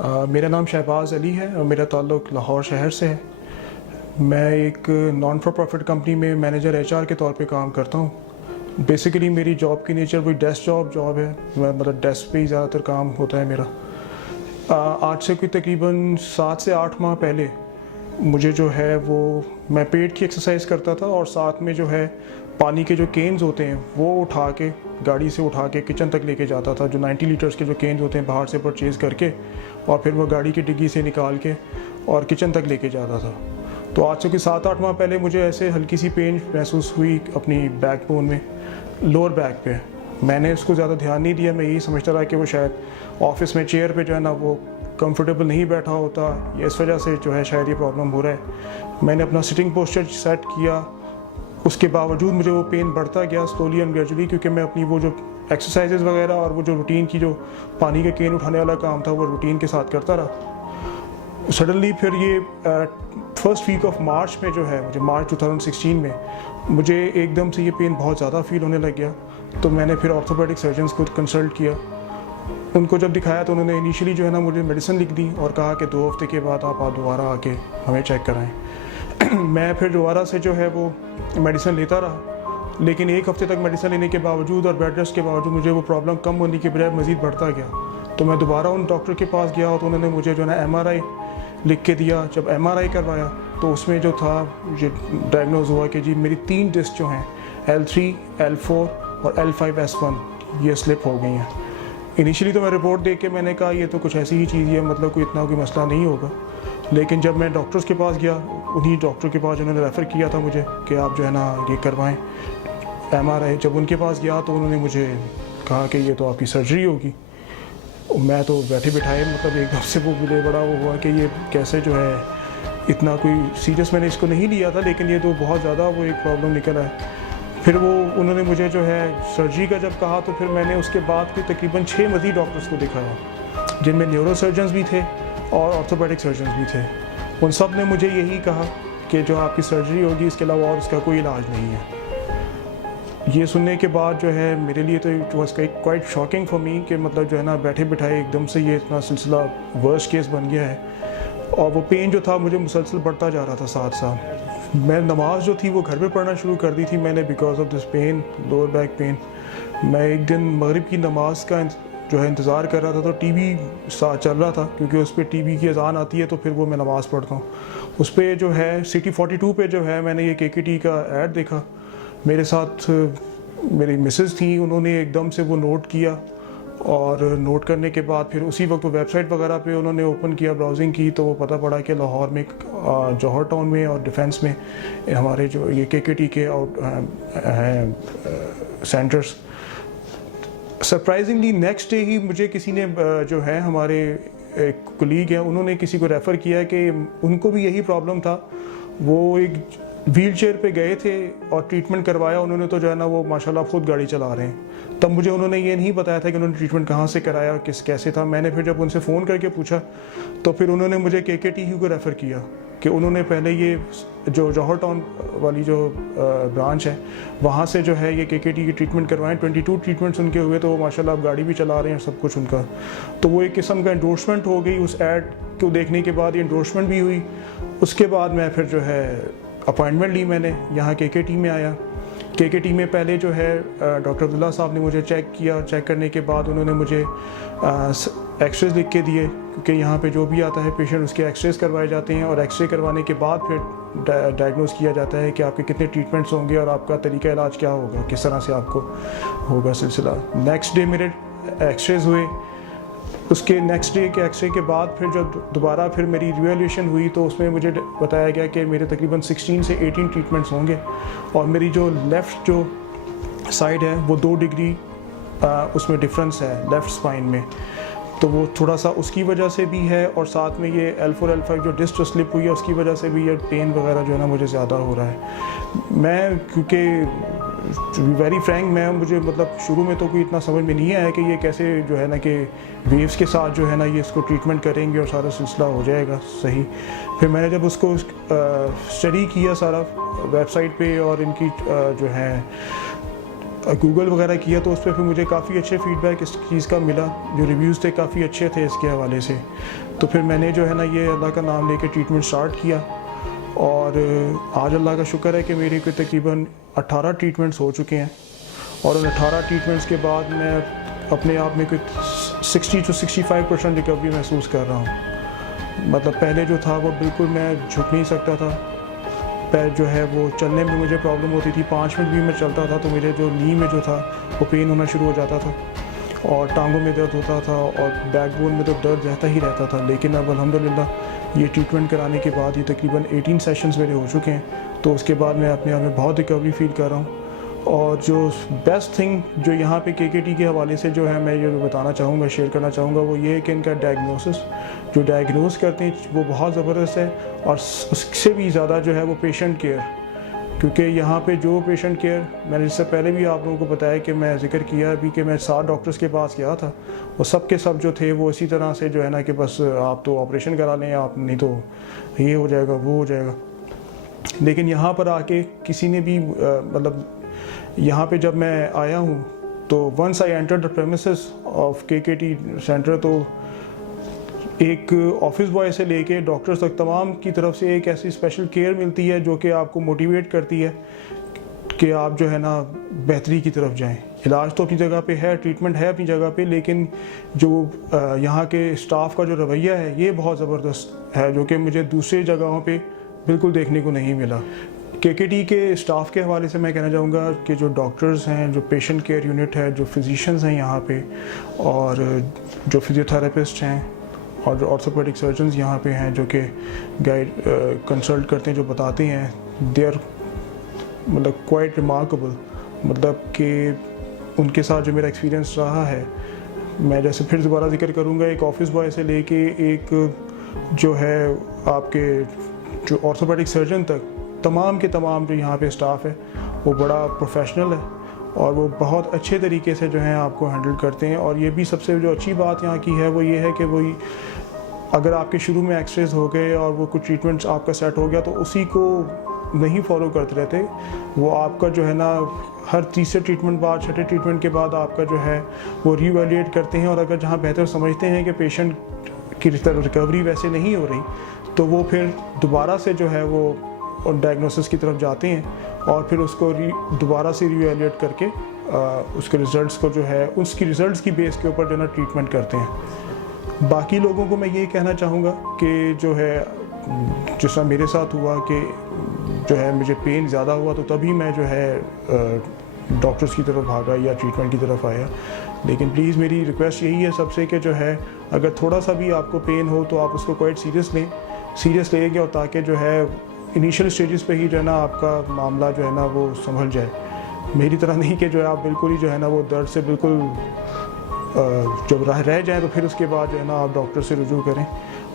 मेरा नाम शहबाज अली है और मेरा ताल्लुक़ लाहौर शहर से है। मैं एक नॉन फॉर प्रॉफिट कंपनी में मैनेजर एचआर के तौर पे काम करता हूँ। बेसिकली मेरी जॉब की नेचर वही डेस्क जॉब है। मैं मतलब डेस्क पे ही ज़्यादातर काम होता है मेरा। आज से कोई तकरीबन 7 से 8 माह पहले मुझे जो है वो मैं पेट की एक्सरसाइज करता था और साथ में जो है पानी के जो केन्स होते हैं वो उठा के गाड़ी से उठा के किचन तक लेके जाता था। जो 90 लीटर्स के जो केन्स होते हैं बाहर से परचेज़ करके और फिर वो गाड़ी की डिग्गी से निकाल के और किचन तक लेके जाता था। तो आज से कोई 7-8 माह पहले मुझे ऐसे हल्की सी पेन महसूस हुई अपनी बैकबोन में, लोअर बैक पे। मैंने उसको ज़्यादा ध्यान नहीं दिया। मैं यही समझता रहा कि वो शायद ऑफिस में चेयर पे जो है ना वो कंफर्टेबल नहीं बैठा होता, या इस वजह से जो है शायद ये प्रॉब्लम हो रहा है। मैंने अपना सिटिंग पोस्चर सेट किया, उसके बावजूद मुझे वो पेन बढ़ता गया स्लोली एंड ग्रेजुअली, क्योंकि मैं अपनी वो जो एक्सरसाइजेज वगैरह और वो जो रूटीन की जो पानी के केन उठाने वाला काम था वो रूटीन के साथ करता रहा। सडनली फिर ये फर्स्ट वीक ऑफ मार्च में जो है मुझे मार्च 2016 में मुझे एकदम से ये पेन बहुत ज़्यादा फील होने लग गया। तो मैंने फिर ऑर्थोपेडिक सर्जन्स को कंसल्ट किया। उनको जब दिखाया तो उन्होंने इनिशियली जो है ना मुझे मेडिसिन लिख दी और कहा कि 2 हफ्ते के बाद आप दोबारा आके हमें चेक कराएं। मैं फिर दोबारा से जो है वो मेडिसिन लेता रहा, लेकिन 1 हफ्ते तक मेडिसिन लेने के बावजूद और बेड रेस्ट के बावजूद मुझे वो प्रॉब्लम कम होने की बजाय मज़ीद बढ़ता गया। तो मैं दोबारा उन डॉक्टर के पास गया तो उन्होंने मुझे जो है ना MRI लिख के दिया। जब MRI करवाया तो उसमें जो था ये डायग्नोज हुआ कि जी मेरी 3 डिस्क जो हैं L3, L4 और L5S1 ये स्लिप हो गई हैं। इनिशियली तो मैं रिपोर्ट देख के मैंने कहा ये तो कुछ ऐसी ही चीज़ है, मतलब कोई इतना कोई मसला नहीं होगा। लेकिन जब मैं डॉक्टर्स के पास गया, उन्हीं डॉक्टर के पास उन्होंने रेफ़र किया था मुझे कि आप जो है ना ये करवाएं MRI। जब उनके पास गया तो उन्होंने मुझे कहा कि ये तो आपकी सर्जरी होगी। मैं तो बैठे बिठाए मतलब एकदम से वो मुझे बड़ा वो हुआ कि ये कैसे जो है इतना कोई सीरियस मैंने इसको नहीं लिया था, लेकिन ये तो बहुत ज़्यादा वो एक प्रॉब्लम निकल है। फिर वो उन्होंने मुझे जो है सर्जरी का जब कहा तो फिर मैंने उसके बाद कोई तकरीबन 6 मज़ीद डॉक्टर्स को दिखाया, जिनमें न्यूरो सर्जन्स भी थे और ऑर्थोपेडिक सर्जन्स भी थे। उन सब ने मुझे यही कहा कि जो आपकी सर्जरी होगी इसके अलावा और उसका कोई इलाज नहीं है। ये सुनने के बाद जो है मेरे लिए तो it was quite shocking for me कि मतलब जो है ना बैठे बिठाए एकदम से ये इतना सिलसिला वर्स्ट केस बन गया है। और वो पेन जो था मुझे मुसलसल बढ़ता जा रहा था साथ साथ। मैं नमाज जो थी वो घर पे पढ़ना शुरू कर दी थी मैंने because of this pain, lower back pain. मैं एक दिन मगरिब की नमाज का जो है इंतज़ार कर रहा था तो टीवी साथ चल रहा था, क्योंकि उस पर टीवी की अजान आती है तो फिर वो मैं नमाज़ पढ़ता हूँ। उस पर जो है सिटी 42 पे जो है मैंने ये KKT का ऐड देखा। मेरे साथ मेरी मिसेज़ थी, उन्होंने एकदम से वो नोट किया और नोट करने के बाद फिर उसी वक्त वो वेबसाइट वगैरह पे उन्होंने ओपन किया, ब्राउजिंग की, तो वो पता पड़ा कि लाहौर में जौहर टाउन में और डिफेंस में हमारे जो ये KKT के हैं सेंटर्स। सरप्राइजिंगली नेक्स्ट डे ही मुझे किसी ने जो है हमारे एक कोलीग है उन्होंने किसी को रेफ़र किया कि उनको भी यही प्रॉब्लम था। वो एक व्हीलचेयर पे गए थे और ट्रीटमेंट करवाया उन्होंने, तो जो है ना वो माशाल्लाह खुद गाड़ी चला रहे हैं। तब मुझे उन्होंने ये नहीं बताया था कि उन्होंने ट्रीटमेंट कहाँ से कराया, कैसे था। मैंने फिर जब उनसे फ़ोन करके पूछा तो फिर उन्होंने मुझे KKT को रेफ़र किया कि उन्होंने पहले ये जो जौहर टाउन वाली जो ब्रांच है वहाँ से जो है ये KKT की ट्रीटमेंट करवाएं। 22 ट्रीटमेंट्स उनके हुए, तो वो माशाल्लाह अब गाड़ी भी चला रहे हैं, सब कुछ उनका। तो वो एक किस्म का एंडोर्समेंट हो गई। उस ऐड को देखने के बाद ये एंडोर्समेंट भी हुई। उसके बाद मैं फिर जो है अपॉइंटमेंट ली, मैंने यहाँ KKT में आया। KKT में पहले जो है डॉक्टर अब्दुल्ला साहब ने मुझे चेक किया। चेक करने के बाद उन्होंने मुझे एक्सरेज लिख के दिए, क्योंकि यहाँ पे जो भी आता है पेशेंट उसके एक्सरेज करवाए जाते हैं और एक्सरे करवाने के बाद फिर डायग्नोज किया जाता है कि आपके कितने ट्रीटमेंट्स होंगे और आपका तरीका इलाज क्या होगा, किस तरह से आपको होगा सिलसिला। नेक्स्ट डे मेरे एक्सरेज हुए। उसके नेक्स्ट डे के एक्सरे के बाद फिर जब दोबारा फिर मेरी रिवैल्यूएशन हुई तो उसमें मुझे बताया गया कि मेरे तकरीबन 16 से 18 ट्रीटमेंट्स होंगे और मेरी जो लेफ़्ट जो साइड है वो 2 डिग्री उसमें डिफरेंस है लेफ़्ट स्पाइन में, तो वो थोड़ा सा उसकी वजह से भी है। और साथ में ये L4 L5 जो डिस्क स्लिप हुई है उसकी वजह से भी ये पेन वगैरह जो है ना मुझे ज़्यादा हो रहा है। मैं क्योंकि वेरी फ्रैंक मुझे मतलब शुरू में तो कोई इतना समझ में नहीं आया कि ये कैसे जो है ना कि वेव्स के साथ जो है ना ये इसको ट्रीटमेंट करेंगे और सारा सिलसिला हो जाएगा सही। फिर मैंने जब उसको स्टडी किया सारा वेबसाइट पे और इनकी जो है गूगल वगैरह किया तो उस पर फिर मुझे काफ़ी अच्छे फीडबैक इस चीज़ का मिला। जो रिव्यूज़ थे काफ़ी अच्छे थे इसके हवाले से। तो फिर मैंने जो है ना ये अल्लाह का नाम लेके ट्रीटमेंट स्टार्ट किया, और आज अल्लाह का शुक्र है कि मेरे को तकरीबन 18 ट्रीटमेंट्स हो चुके हैं, और उन 18 ट्रीटमेंट्स के बाद मैं अपने आप में कुछ 60 to 65% रिकवरी महसूस कर रहा हूँ। मतलब पहले जो था वो बिल्कुल मैं झुक नहीं सकता था, पैर जो है वो चलने में मुझे प्रॉब्लम होती थी, 5 मिनट भी मैं चलता था तो मेरे जो नी में जो था वो पेन होना शुरू हो जाता था, और टांगों में दर्द होता था, और बैकबोन में तो दर्द रहता ही रहता था। लेकिन अब अल्हम्दुलिल्लाह ये ट्रीटमेंट कराने के बाद ये तकरीबन 18 सेशंस मेरे हो चुके हैं, तो उसके बाद मैं अपने आप में बहुत रिकवरी फील कर रहा हूँ। और जो बेस्ट थिंग जो यहाँ पे KKT के हवाले से जो है मैं ये बताना चाहूँगा, शेयर करना चाहूँगा, वो ये है कि इनका डायग्नोसिस जो डायग्नोस करते हैं वो बहुत ज़बरदस्त है, और उससे भी ज़्यादा जो है वो पेशेंट केयर, क्योंकि यहाँ पे जो पेशेंट केयर, मैंने इससे पहले भी आप लोगों को बताया कि मैं जिक्र किया अभी कि मैं 7 डॉक्टर्स के पास गया था, वो सब के सब जो थे वो इसी तरह से जो है ना कि बस आप तो ऑपरेशन करा लें, आप नहीं तो ये हो जाएगा वो हो जाएगा। लेकिन यहाँ पर आके किसी ने भी मतलब यहाँ पे जब मैं आया हूँ तो once I enter the premises of KKT centre, तो एक ऑफिस बॉय से लेके डॉक्टर्स तक तमाम की तरफ से एक ऐसी स्पेशल केयर मिलती है जो कि आपको मोटिवेट करती है कि आप जो है ना बेहतरी की तरफ जाएं। इलाज तो अपनी जगह पे है, ट्रीटमेंट है अपनी जगह पे, लेकिन जो यहाँ के स्टाफ का जो रवैया है ये बहुत ज़बरदस्त है, जो कि मुझे दूसरी जगहों पे बिल्कुल देखने को नहीं मिला। KKT के स्टाफ के हवाले से मैं कहना चाहूँगा कि जो डॉक्टर्स हैं, जो पेशेंट केयर यूनिट है, जो फिजिशियंस हैं यहाँ पे, और जो फिजियोथेरेपिस्ट हैं, और जो ऑर्थोपेडिक सर्जन्स यहाँ पे हैं जो कि गाइड कंसल्ट करते हैं, जो बताते हैं, दे आर मतलब क्वाइट रिमार्केबल। मतलब कि उनके साथ जो मेरा एक्सपीरियंस रहा है, मैं जैसे फिर दोबारा जिक्र करूँगा, एक ऑफिस बॉय से लेके एक जो है आपके जो ऑर्थोपेडिक सर्जन तक, तमाम के तमाम जो यहाँ पे स्टाफ है वो बड़ा प्रोफेशनल है, और वो बहुत अच्छे तरीके से जो है आपको हैंडल करते हैं। और ये भी सबसे जो अच्छी बात यहाँ की है वो ये है कि वही अगर आपके शुरू में एक्सरेज हो गए और वो कुछ ट्रीटमेंट्स आपका सेट हो गया तो उसी को नहीं फॉलो करते रहते, वो आपका जो है ना हर तीसरे ट्रीटमेंट बाद, छठे ट्रीटमेंट के बाद आपका जो है वो रीवैल्यूएट करते हैं, और अगर जहाँ बेहतर समझते हैं कि पेशेंट की रिकवरी वैसे नहीं हो रही तो वो फिर दोबारा से जो है वो डायग्नोसिस की तरफ जाते हैं, और फिर उसको दोबारा से रीवैल्यूएट करके उसके रिज़ल्ट्स को जो है उसकी रिज़ल्ट्स की बेस के ऊपर जो है ना ट्रीटमेंट करते हैं। बाकी लोगों को मैं ये कहना चाहूँगा कि जो है जिस तरह मेरे साथ हुआ कि जो है मुझे पेन ज़्यादा हुआ तो तभी मैं जो है डॉक्टर्स की तरफ भागा या ट्रीटमेंट की तरफ आया। लेकिन प्लीज़ मेरी रिक्वेस्ट यही है सबसे कि जो है अगर थोड़ा सा भी आपको पेन हो तो आप उसको क्वाइट सीरियस लेंगे, और ताकि जो है इनिशियल स्टेजेस पे ही जो है ना आपका मामला जो है ना वो संभल जाए। मेरी तरह नहीं कि जो है आप बिल्कुल ही जो है ना वो दर्द से बिल्कुल जब रह जाएँ तो फिर उसके बाद जो है ना आप डॉक्टर से रुजू करें,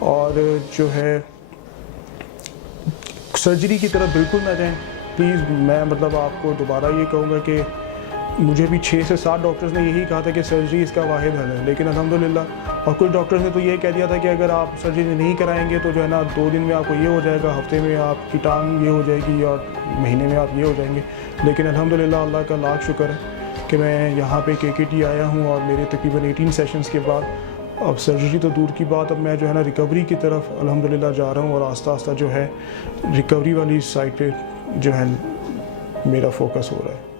और जो है सर्जरी की तरफ बिल्कुल ना जाएं प्लीज़। मैं मतलब आपको दोबारा ये कहूँगा कि मुझे भी 6 से 7 डॉक्टर्स ने यही कहा था कि सर्जरी इसका वाहिद हल है, लेकिन अल्हम्दुलिल्लाह, और कुछ डॉक्टर्स ने तो ये कह दिया था कि अगर आप सर्जरी नहीं कराएंगे तो जो है ना 2 दिन में आपको ये हो जाएगा, हफ्ते में आपकी टांग ये हो जाएगी, और महीने में आप ये हो जाएंगे। लेकिन अल्हम्दुलिल्लाह अल्लाह का लाख शुक्र है कि मैं यहाँ पे KKT आया हूँ, और मेरे तकरीबन 18 सेशंस के बाद अब सर्जरी तो दूर की बात, अब मैं जो है ना रिकवरी की तरफ अल्हम्दुलिल्लाह जा रहा हूँ, और आस्ता आस्ता जो है रिकवरी वाली साइड पे जो है मेरा फोकस हो रहा है।